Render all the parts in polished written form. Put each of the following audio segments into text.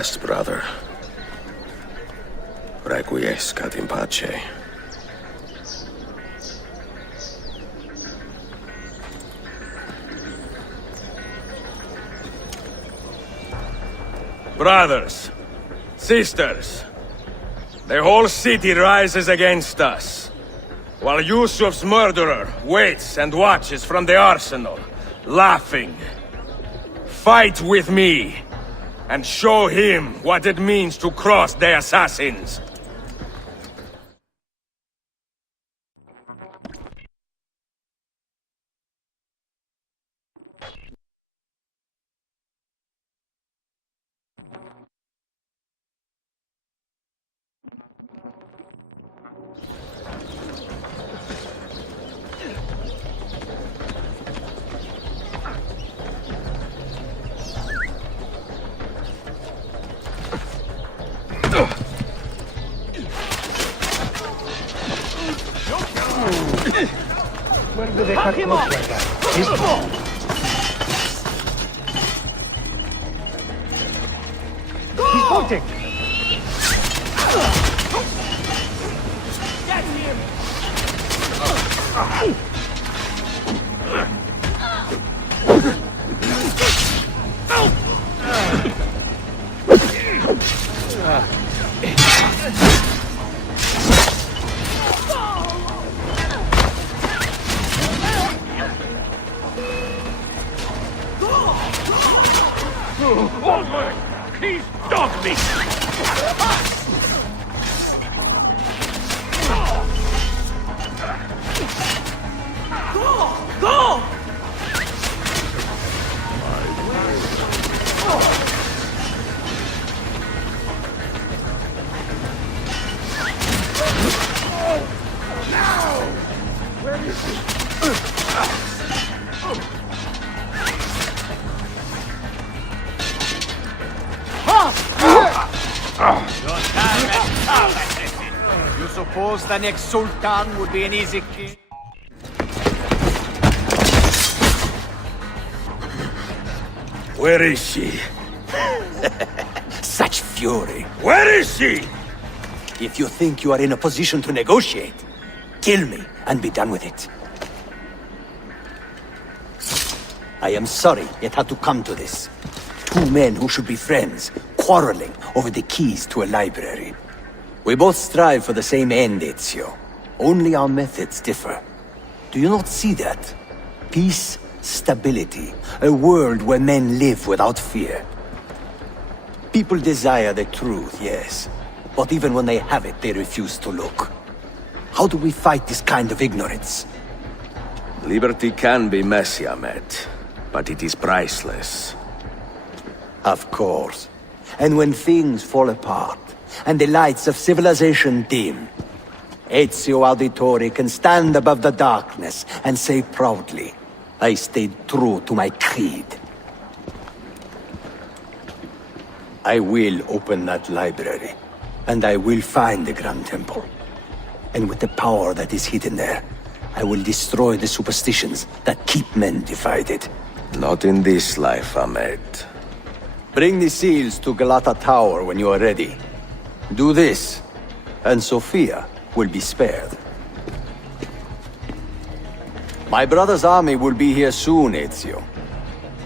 rest, brother. Requiescat in pace. Brothers, sisters, the whole city rises against us, while Yusuf's murderer waits and watches from the arsenal, laughing. Fight with me, and show him what it means to cross the assassins. Vuelve a dejar cosas. He's pointing. Get him! Walter! He's dogged me! Go! You suppose the next Sultan would be an easy king? Where is she? Such fury. Where is she? If you think you are in a position to negotiate, kill me and be done with it. I am sorry it had to come to this. Two men who should be friends, quarreling over the keys to a library. We both strive for the same end, Ezio. Only our methods differ. Do you not see that? Peace, stability, a world where men live without fear. People desire the truth, yes. But even when they have it, they refuse to look. How do we fight this kind of ignorance? Liberty can be messy, Ahmed, but it is priceless. Of course. And when things fall apart, and the lights of civilization dim, Ezio Auditore can stand above the darkness and say proudly, I stayed true to my creed. I will open that library, and I will find the Grand Temple. And with the power that is hidden there, I will destroy the superstitions that keep men divided. Not in this life, Ahmed. Bring the seals to Galata Tower when you are ready. Do this, and Sophia will be spared. My brother's army will be here soon, Ezio.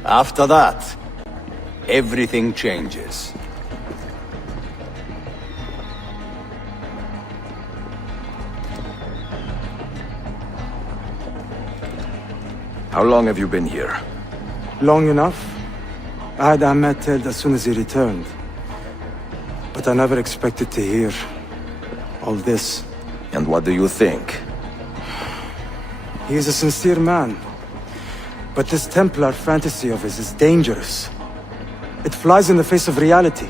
After that, everything changes. How long have you been here? Long enough. I had Ahmed killed as soon as he returned. But I never expected to hear all this. And what do you think? He is a sincere man. But this Templar fantasy of his is dangerous. It flies in the face of reality.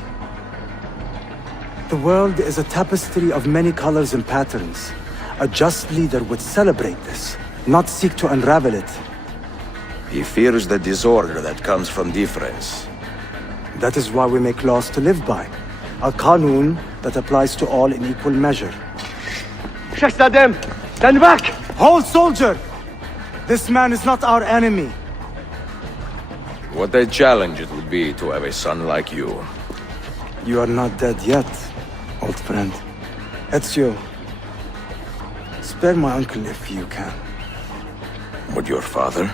The world is a tapestry of many colors and patterns. A just leader would celebrate this, not seek to unravel it. He fears the disorder that comes from difference. That is why we make laws to live by. A qanun that applies to all in equal measure. Shahzadem, stand back! Hold, soldier! This man is not our enemy. What a challenge it would be to have a son like you. You are not dead yet, old friend. Ezio, spare my uncle if you can. Would your father?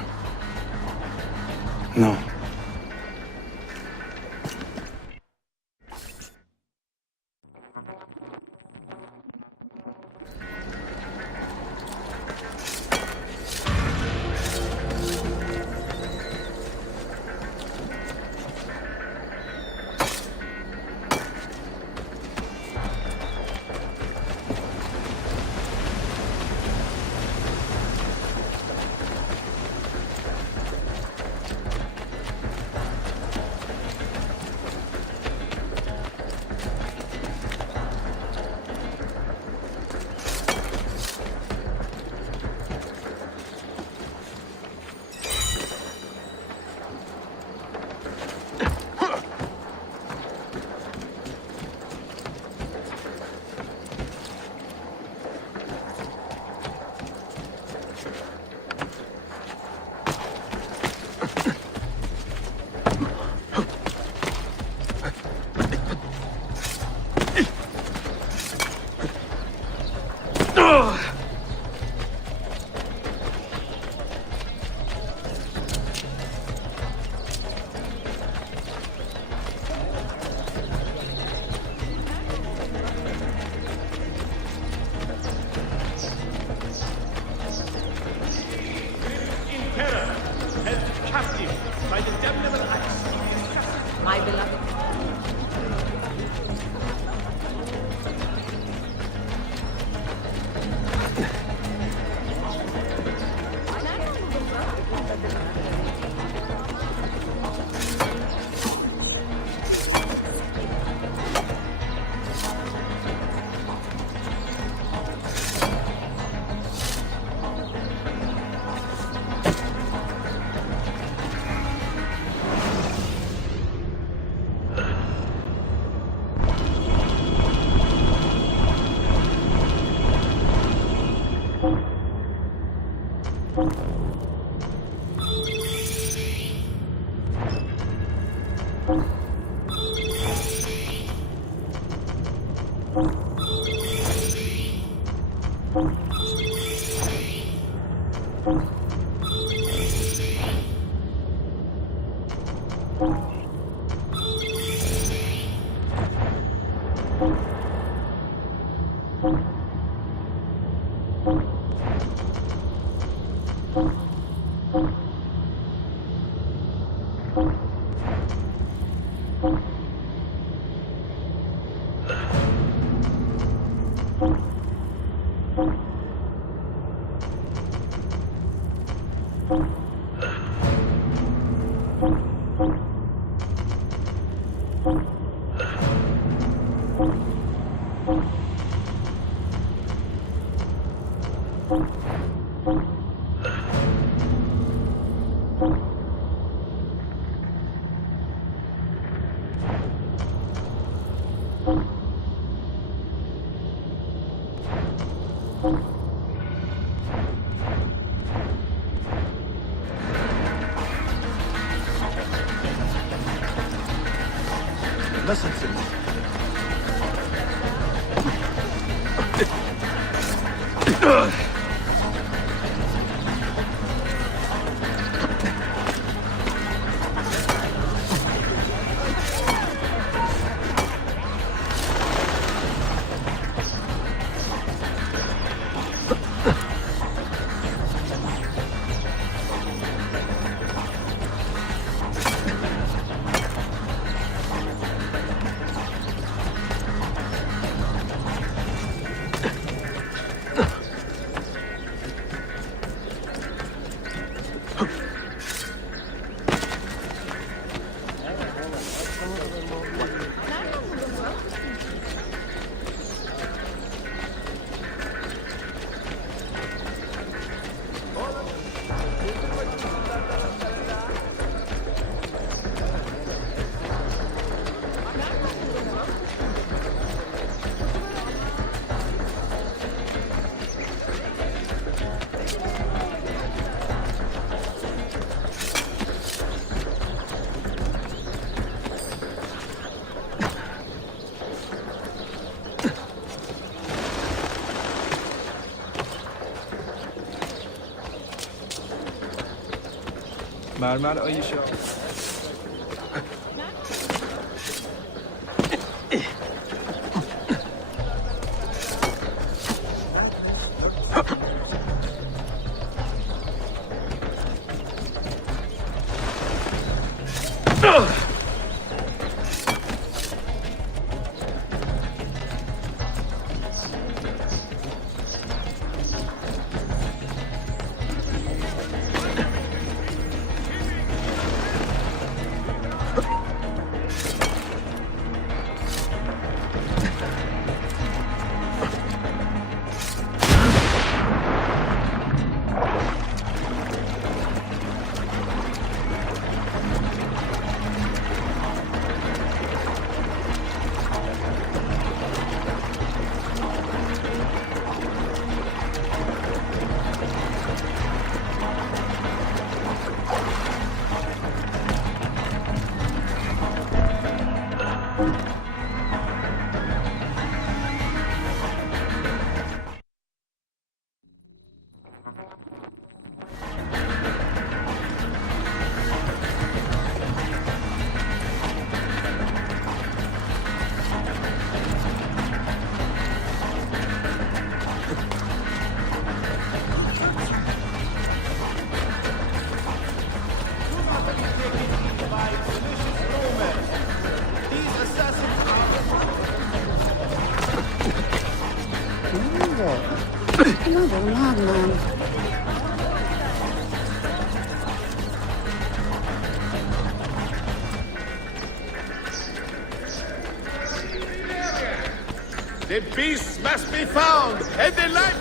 No. My beloved. Listen to me. Mermer ayışı. Another madman. The beasts must be found, and the light...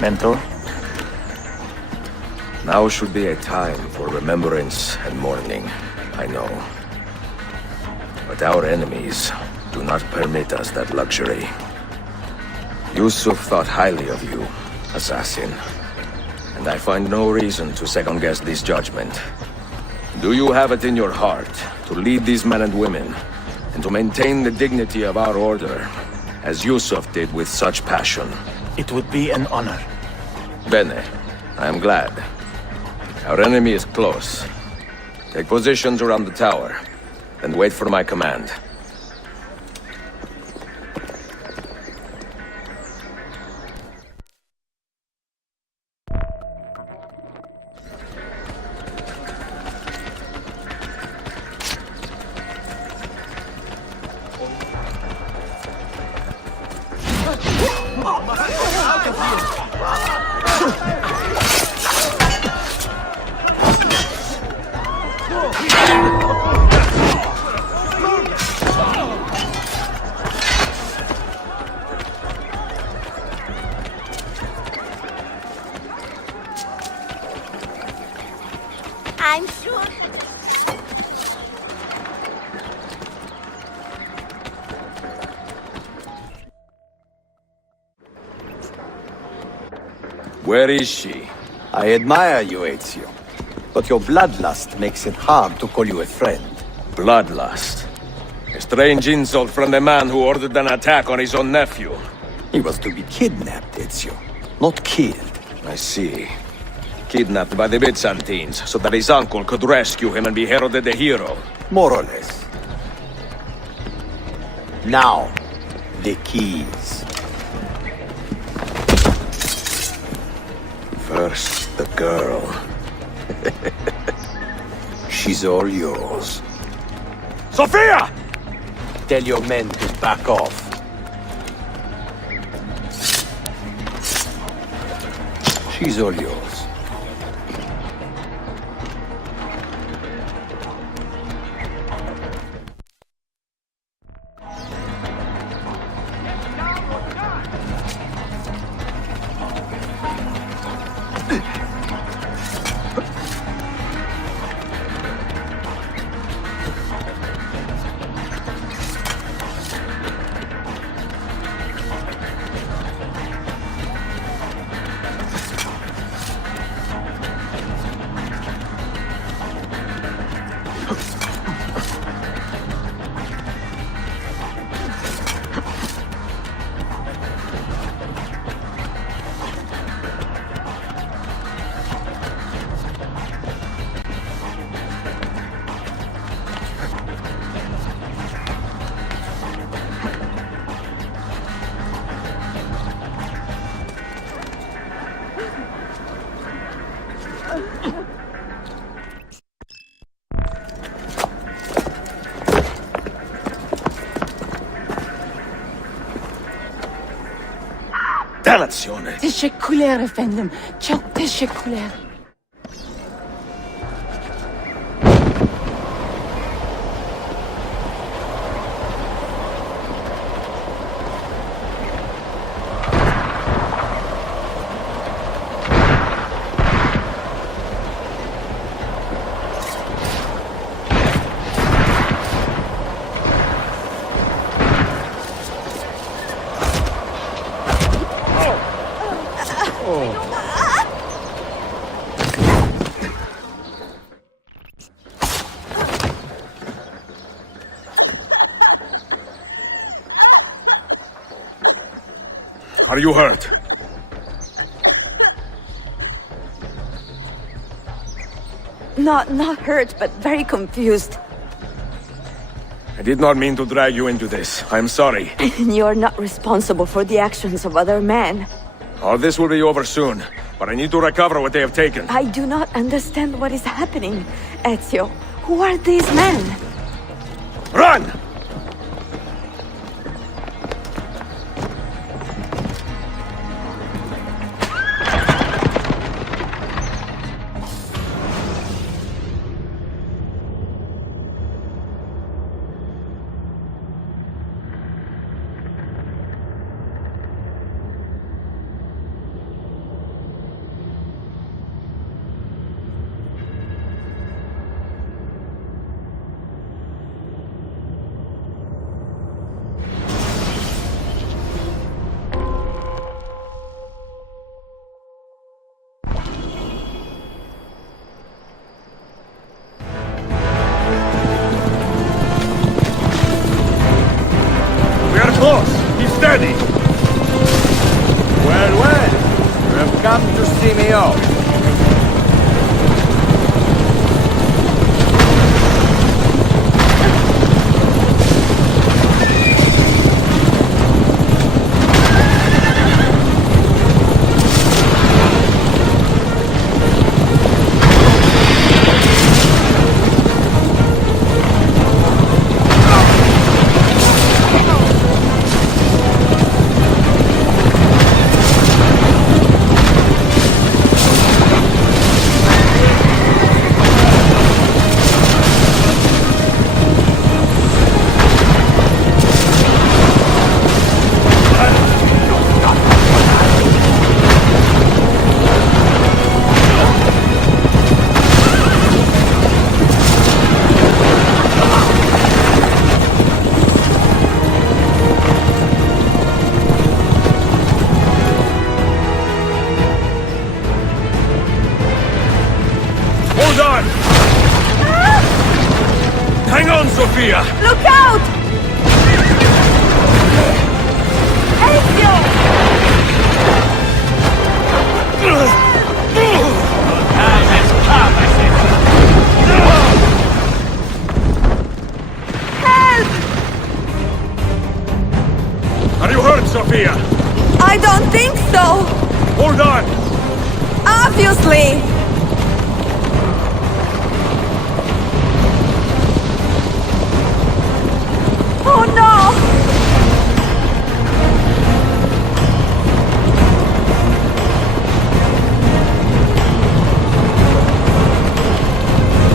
Mentor? Now should be a time for remembrance and mourning, I know. But our enemies do not permit us that luxury. Yusuf thought highly of you, assassin. And I find no reason to second-guess this judgment. Do you have it in your heart to lead these men and women, and to maintain the dignity of our order, as Yusuf did with such passion? It would be an honor. Bene, I am glad. Our enemy is close. Take positions around the tower, and wait for my command. I'm sure. Where is she? I admire you, Ezio. But your bloodlust makes it hard to call you a friend. Bloodlust. A strange insult from the man who ordered an attack on his own nephew. He was to be kidnapped, Ezio, not killed. I see. Kidnapped by the Byzantines, so that his uncle could rescue him and be heralded a hero. More or less. Now, the keys. First, the girl. She's all yours. Sophia! Tell your men to back off. She's all yours. Dannazione! تشكلها efendim. Çok teşekkürler. Are you hurt? Not hurt, but very confused. I did not mean to drag you into this. I'm sorry. You're not responsible for the actions of other men. All this will be over soon, but I need to recover what they have taken. I do not understand what is happening, Ezio. Who are these men? Run! Close! He's steady! Well, well. You have come to see me off. Sophia! Look out! Ezio! Help! Are you hurt, Sophia? I don't think so! Hold on! Obviously! Oh no!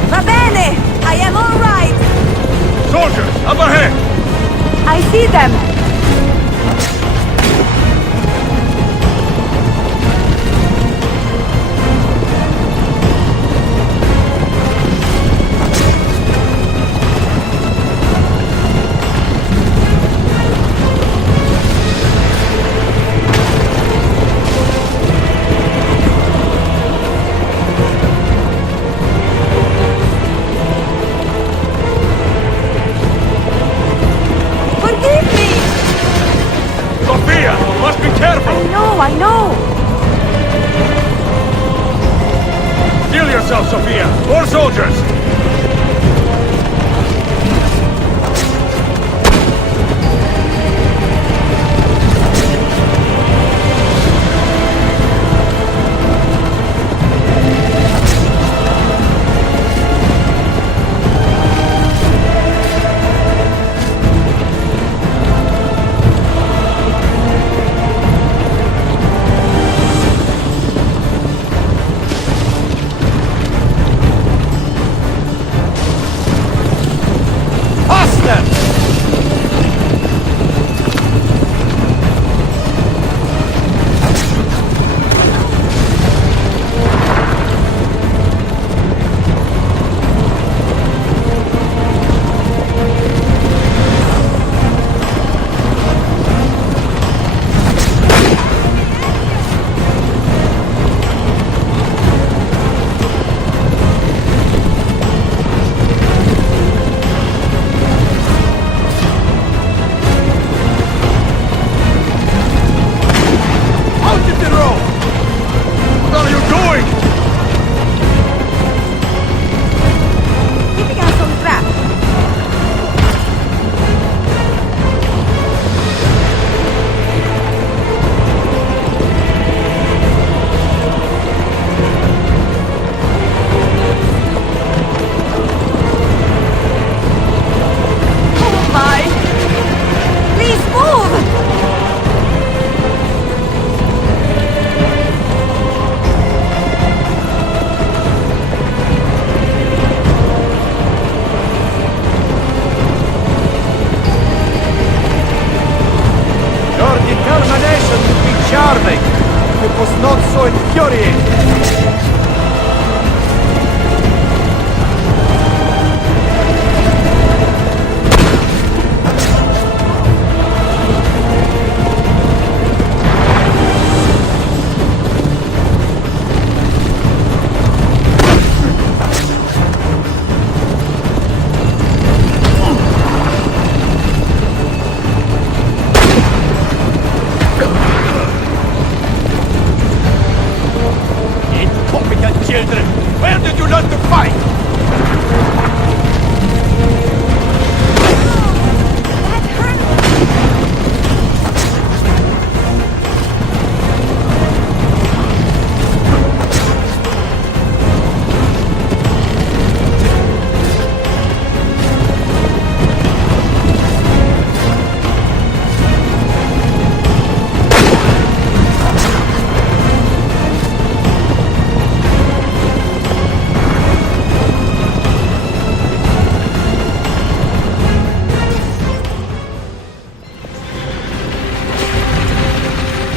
Va bene! I am all right! Soldiers, up ahead! I see them! Forgive me! Sophia, must be careful! I know! Heal yourself, Sophia! More soldiers!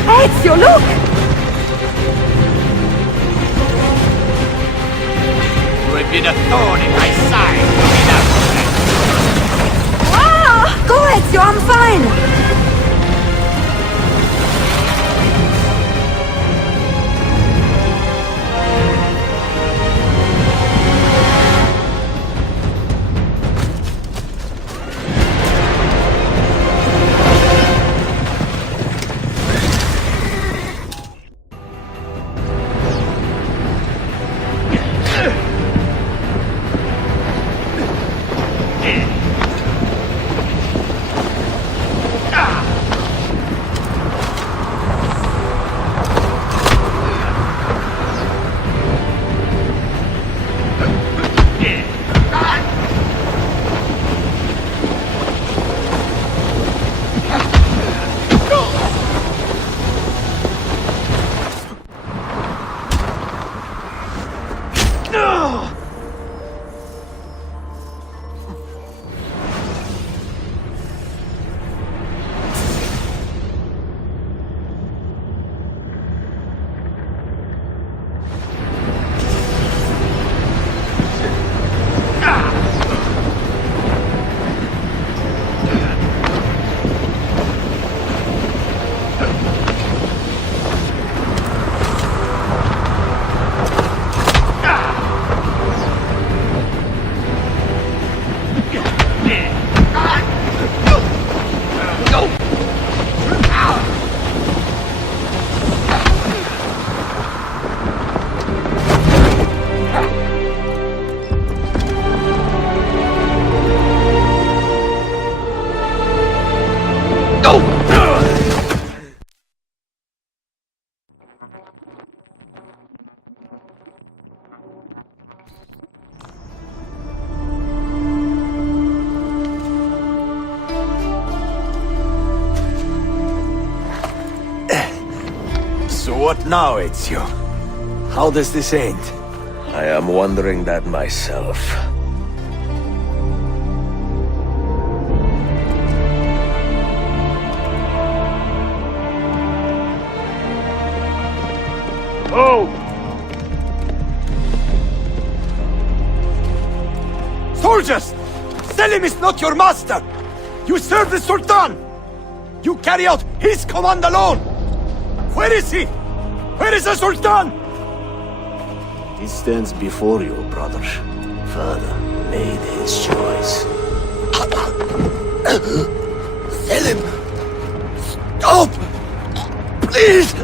Ezio, look! You have been a thorn in my side, enough. Ah! Go, Ezio, I'm fine! What now, Ezio? How does this end? I am wondering that myself. Oh! Soldiers! Selim is not your master! You serve the Sultan! You carry out his command alone! Where is he? Where is the Sultan? He stands before you, brother. Father made his choice. Selim! Stop! Please!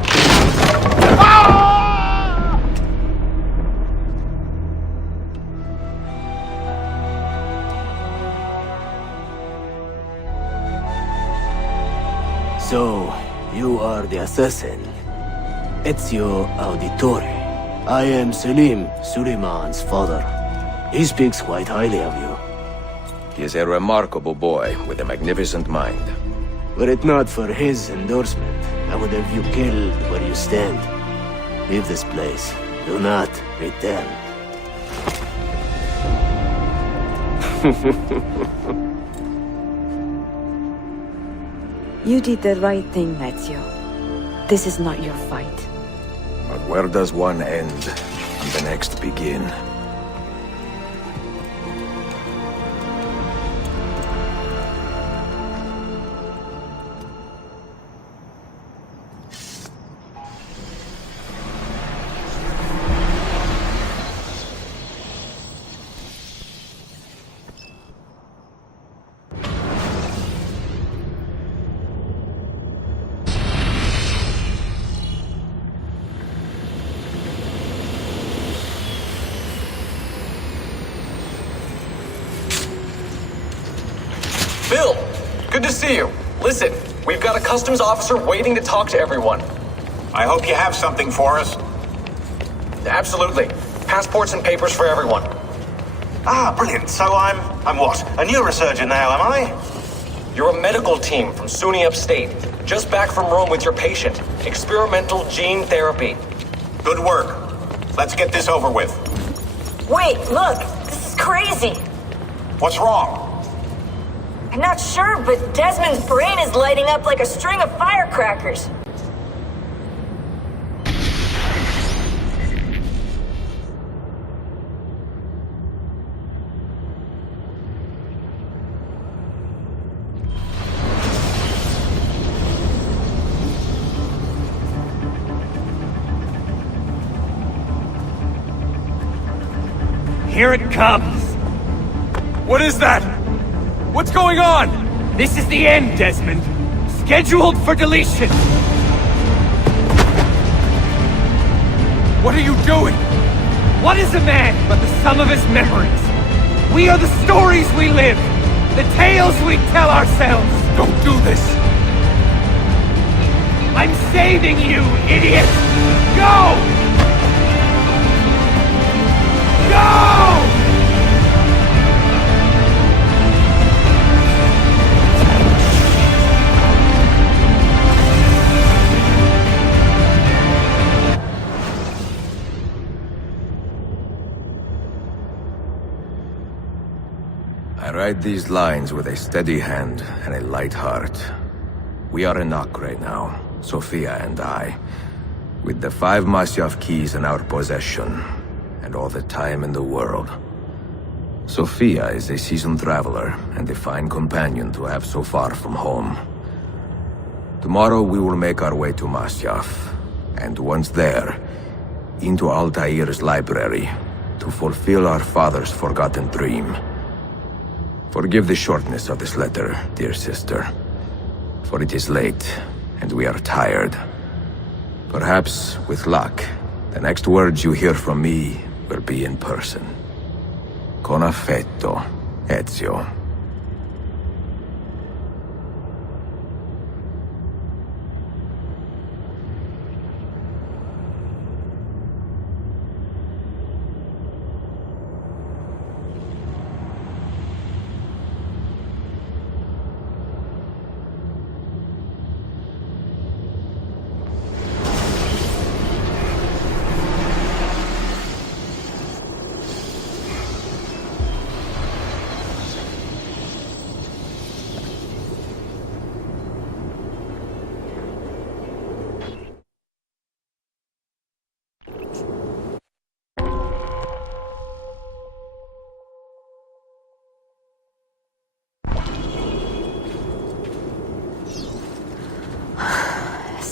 So, you are the assassin. Ezio Auditore. I am Selim, Suleiman's father. He speaks quite highly of you. He is a remarkable boy with a magnificent mind. Were it not for his endorsement, I would have you killed where you stand. Leave this place. Do not return. You did the right thing, Ezio. This is not your fight. But where does one end and the next begin? Bill, good to see you. Listen, we've got a customs officer waiting to talk to everyone. I hope you have something for us. Absolutely. Passports and papers for everyone. Ah, brilliant. So I'm what? A neurosurgeon now, am I? You're a medical team from SUNY Upstate. Just back from Rome with your patient. Experimental gene therapy. Good work. Let's get this over with. Wait, look! This is crazy! What's wrong? I'm not sure, but Desmond's brain is lighting up like a string of firecrackers. Here it comes! What is that? What's going on? This is the end, Desmond. Scheduled for deletion. What are you doing? What is a man but the sum of his memories? We are the stories we live, the tales we tell ourselves. Don't do this. I'm saving you, idiot! Go! Go! I write these lines with a steady hand and a light heart. We are in Acre now, Sofia and I, with the 5 Masyaf keys in our possession, and all the time in the world. Sofia is a seasoned traveler, and a fine companion to have so far from home. Tomorrow we will make our way to Masyaf, and once there, into Altair's library, to fulfill our father's forgotten dream. Forgive the shortness of this letter, dear sister, for it is late, and we are tired. Perhaps, with luck, the next words you hear from me will be in person. Con affetto, Ezio.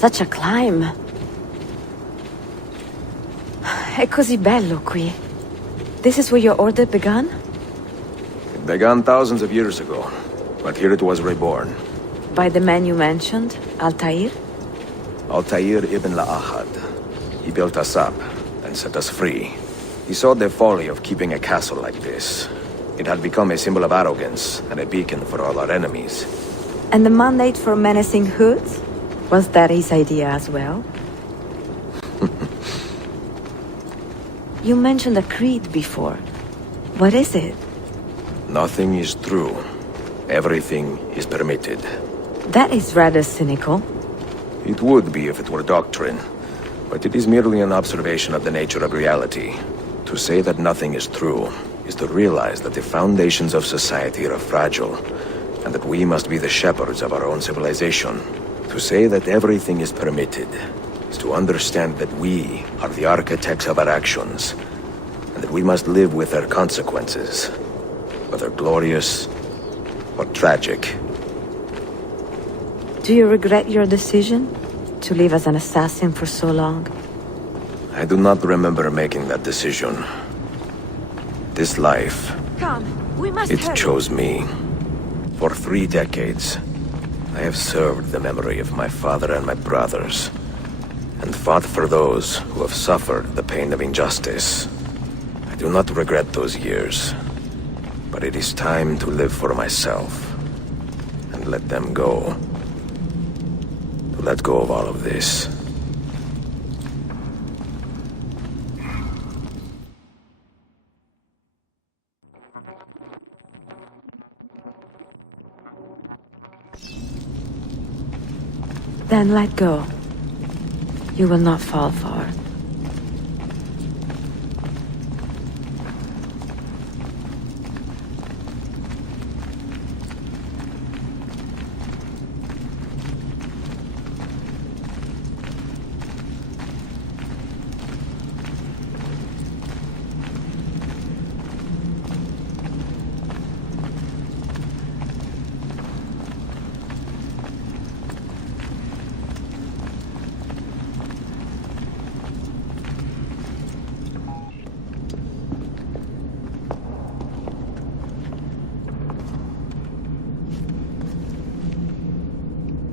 Such a climb. È così bello qui. This is where your order began? It began thousands of years ago, but here it was reborn. By the man you mentioned, Altair? Altair ibn La'ahad. He built us up and set us free. He saw the folly of keeping a castle like this. It had become a symbol of arrogance and a beacon for all our enemies. And the mandate for menacing hoods? Was that his idea as well? You mentioned a creed before. What is it? Nothing is true. Everything is permitted. That is rather cynical. It would be if it were doctrine, but it is merely an observation of the nature of reality. To say that nothing is true is to realize that the foundations of society are fragile, and that we must be the shepherds of our own civilization. To say that everything is permitted is to understand that we are the architects of our actions, and that we must live with their consequences, whether glorious or tragic. Do you regret your decision to live as an assassin for so long? I do not remember making that decision. This life, Come, we must it hurry. chose me. For 3 decades, I have served the memory of my father and my brothers, and fought for those who have suffered the pain of injustice. I do not regret those years, but it is time to live for myself, and let them go. To let go of all of this. Then let go. You will not fall far.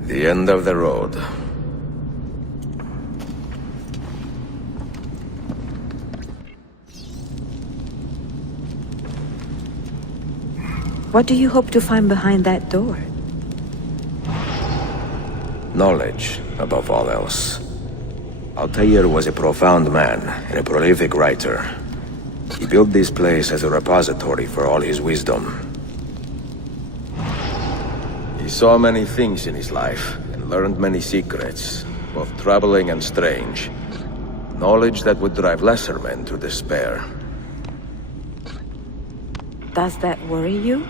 The end of the road. What do you hope to find behind that door? Knowledge, above all else. Altair was a profound man and a prolific writer. He built this place as a repository for all his wisdom. He saw many things in his life, and learned many secrets, both troubling and strange. Knowledge that would drive lesser men to despair. Does that worry you?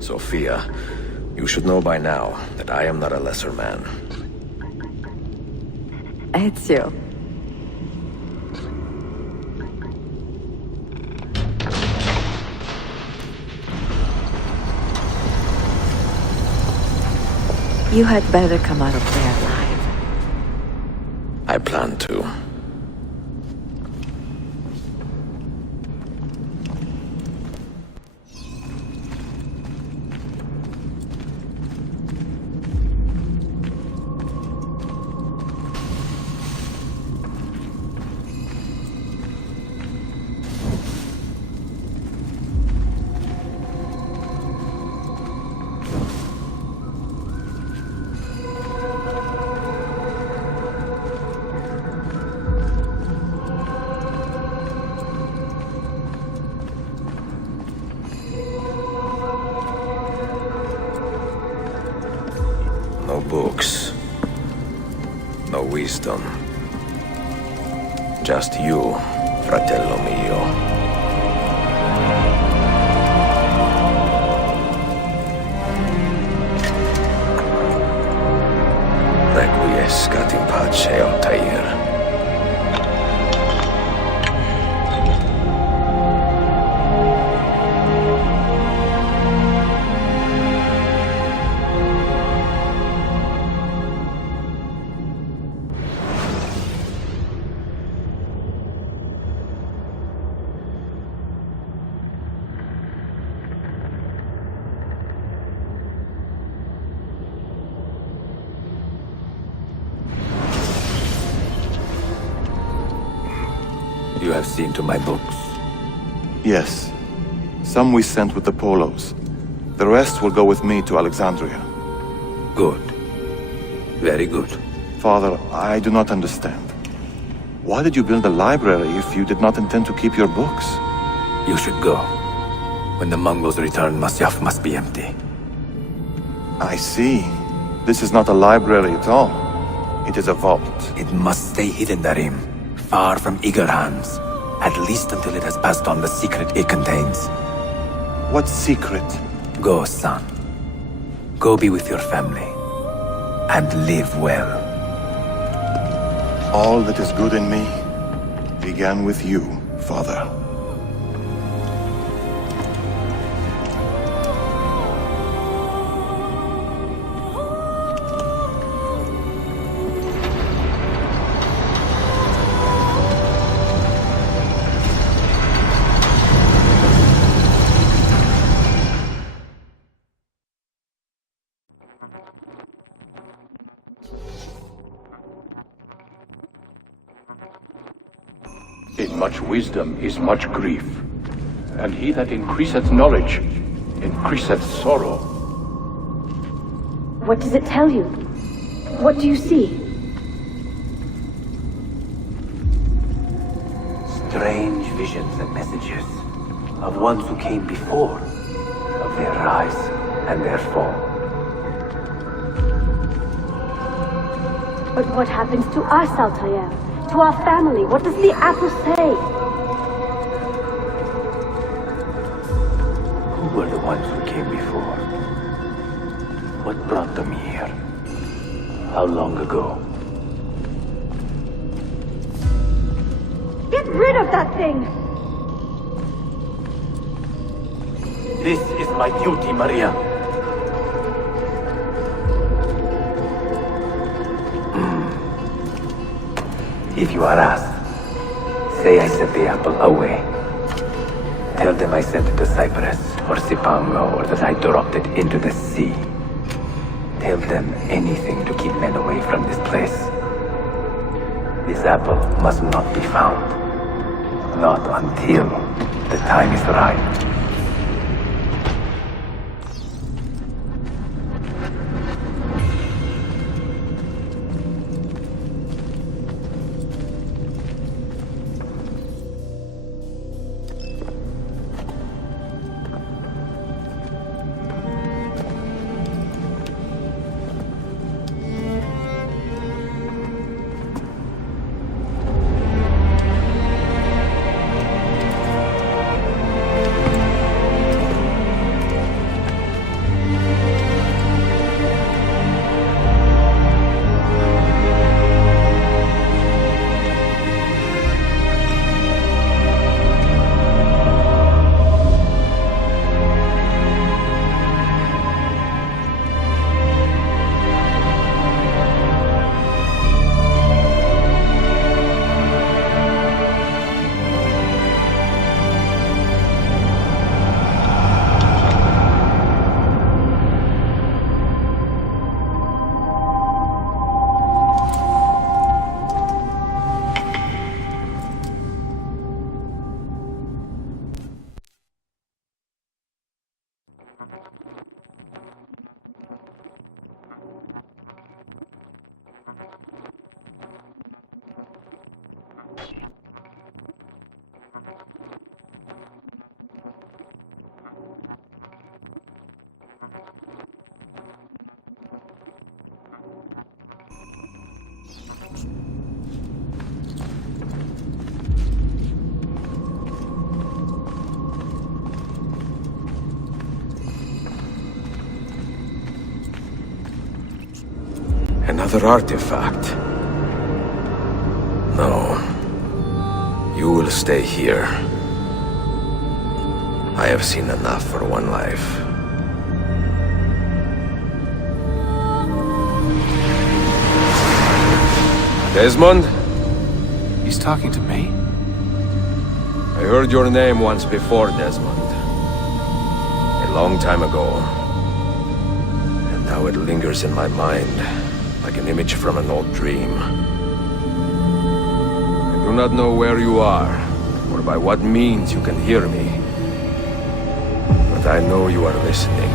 Sophia, you should know by now that I am not a lesser man. Ezio. You had better come out of there alive. I plan to. No books. No wisdom. Just you, fratello mio. Requiescat in pace, Altair. You have seen to my books. Yes. Some we sent with the Polos. The rest will go with me to Alexandria. Good. Very good. Father, I do not understand. Why did you build a library if you did not intend to keep your books? You should go. When the Mongols return, Masyaf must be empty. I see. This is not a library at all. It is a vault. It must stay hidden, Darim. Far from eager hands. At least until it has passed on the secret it contains. What secret? Go, son. Go be with your family. And live well. All that is good in me began with you, Father. In much wisdom is much grief, and he that increaseth knowledge increaseth sorrow. What does it tell you? What do you see? Strange visions and messages of ones who came before, of their rise and their fall. But what happens to us, Altair? To our family? What does the apple say? Who were the ones who came before? What brought them here? How long ago? Get rid of that thing! This is my duty, Maria. If you are asked, say I sent the apple away. Tell them I sent it to Cyprus, or Cipango, or that I dropped it into the sea. Tell them anything to keep men away from this place. This apple must not be found. Not until the time is right. Another artifact. No. You will stay here. I have seen enough for one life. Desmond? He's talking to me? I heard your name once before, Desmond. A long time ago. And now it lingers in my mind, like an image from an old dream. I do not know where you are, or by what means you can hear me. But I know you are listening.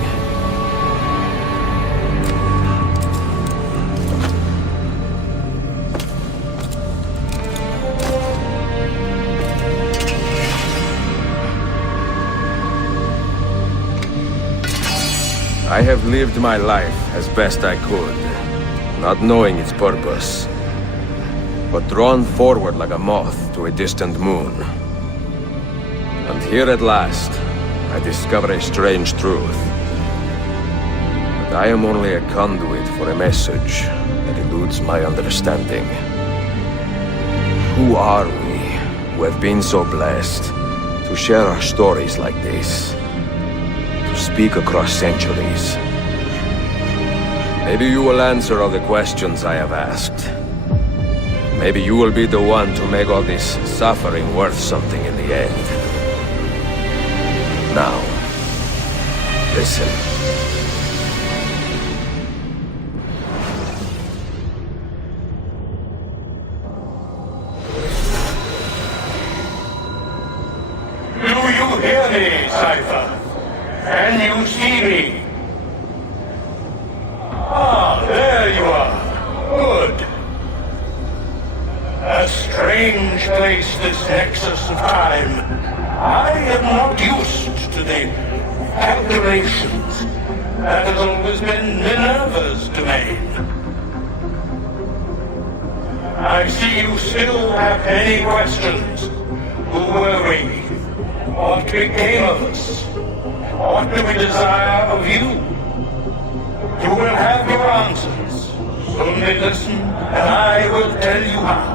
I have lived my life as best I could, not knowing its purpose, but drawn forward like a moth to a distant moon. And here at last, I discover a strange truth. That I am only a conduit for a message that eludes my understanding. Who are we, who have been so blessed, to share our stories like this? To speak across centuries? Maybe you will answer all the questions I have asked. Maybe you will be the one to make all this suffering worth something in the end. Now, listen. Do you hear me, Cypher? Can you see me? Ah, there you are. Good. A strange place, this nexus of time. I am not used to the calculations. That has always been Minerva's domain. I see you still have many questions. Who were we? What became of us? What do we desire of you? You will have your answers. Only listen, and I will tell you how.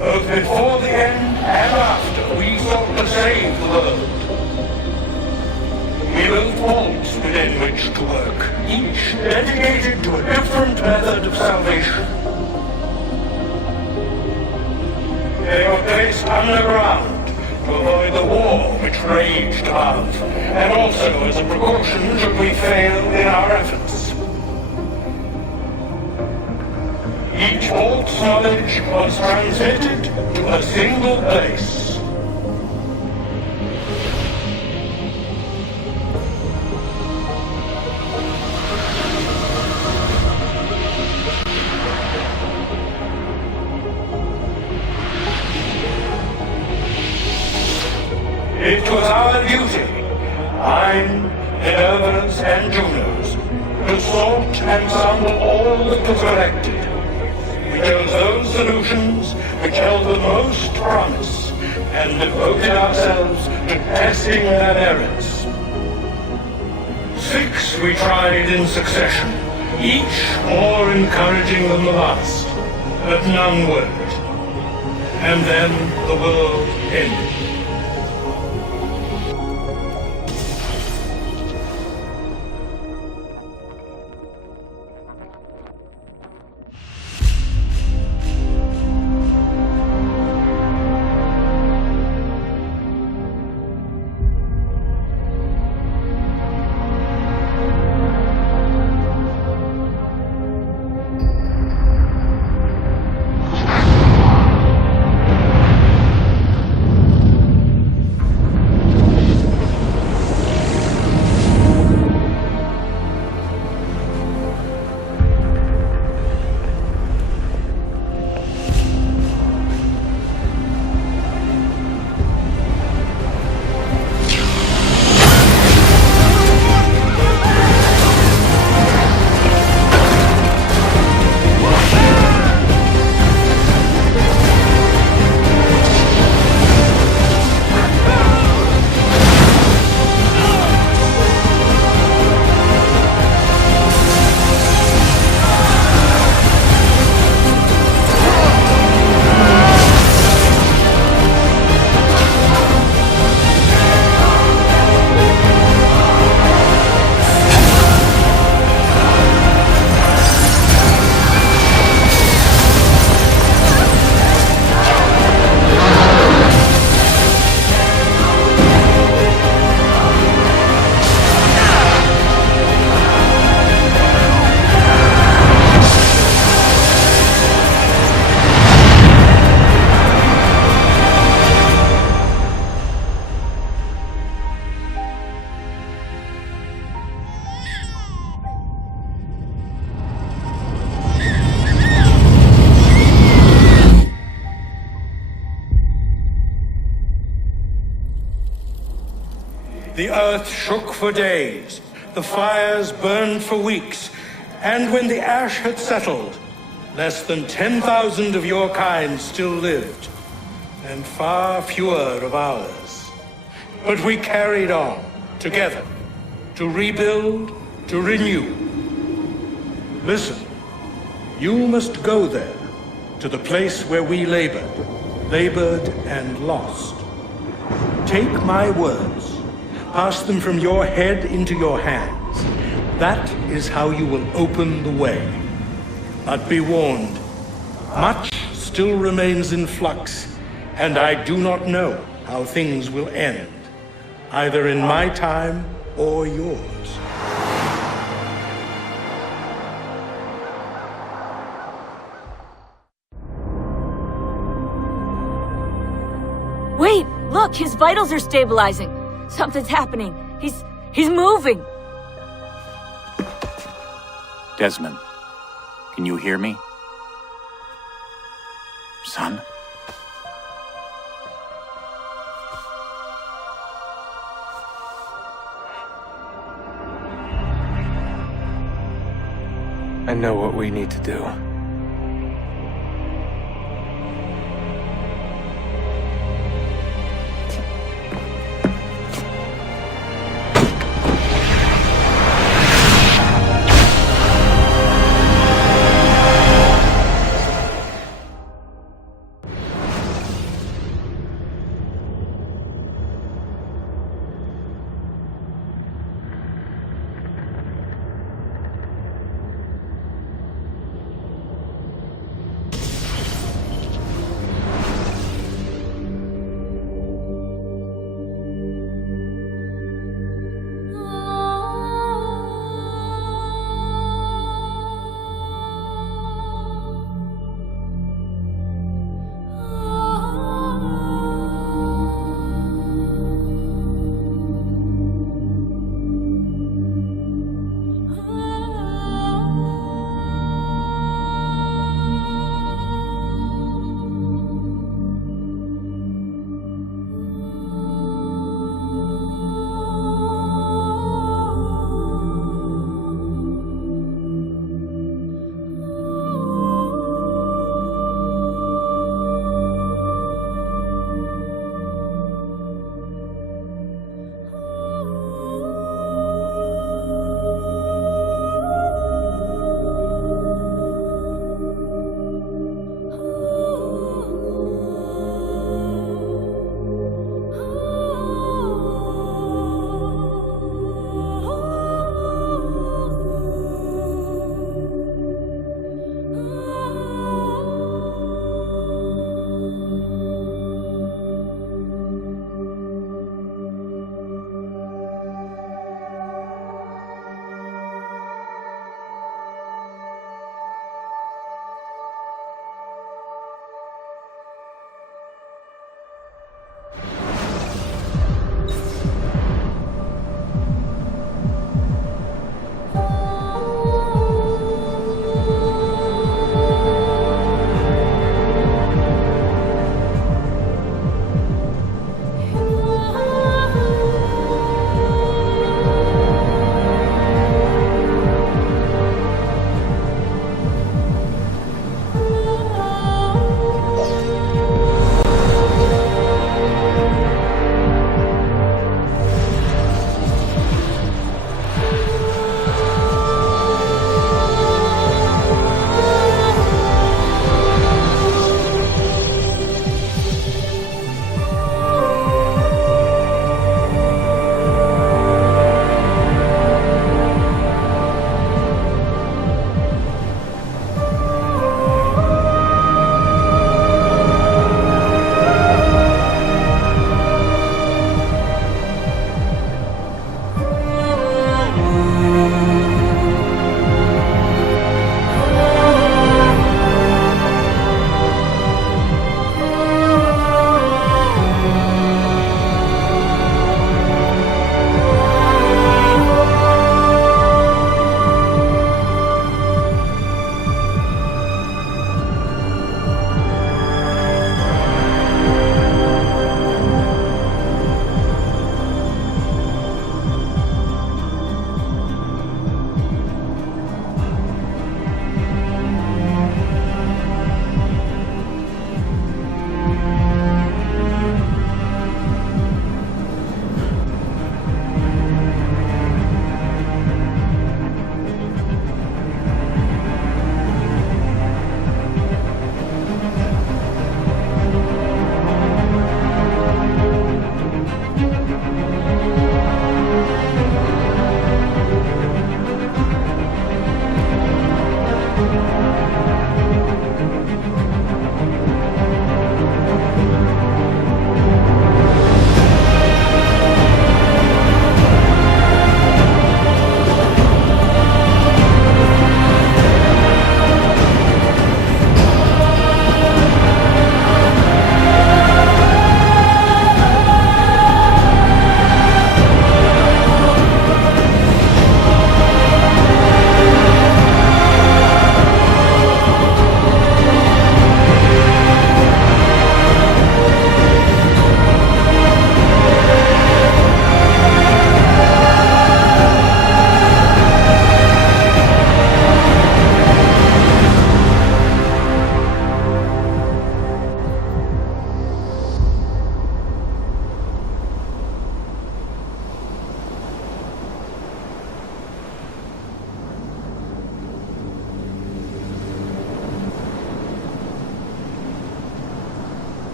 Both before the end and after, we sought to save the world. We built vaults within which to work, each dedicated to a different method of salvation. They were placed underground to avoid the war which raged above, and also as a precaution should we fail in our efforts. Each vault's knowledge was transmitted to a single place. It was our duty, mine, Minerva's, and Juno's, to sort and sample all that was collected. We chose those solutions which held the most promise, and devoted ourselves to testing their merits. 6 we tried in succession, each more encouraging than the last, but none worked. And then the world ended. The earth shook for days, the fires burned for weeks, and when the ash had settled, less than 10,000 of your kind still lived, and far fewer of ours. But we carried on, together, to rebuild, to renew. Listen, you must go there, to the place where we labored and lost. Take my words, pass them from your head into your hands. That is how you will open the way. But be warned, much still remains in flux, and I do not know how things will end, either in my time or yours. Wait, look, his vitals are stabilizing. Something's happening. He's moving. Desmond, can you hear me? Son? I know what we need to do.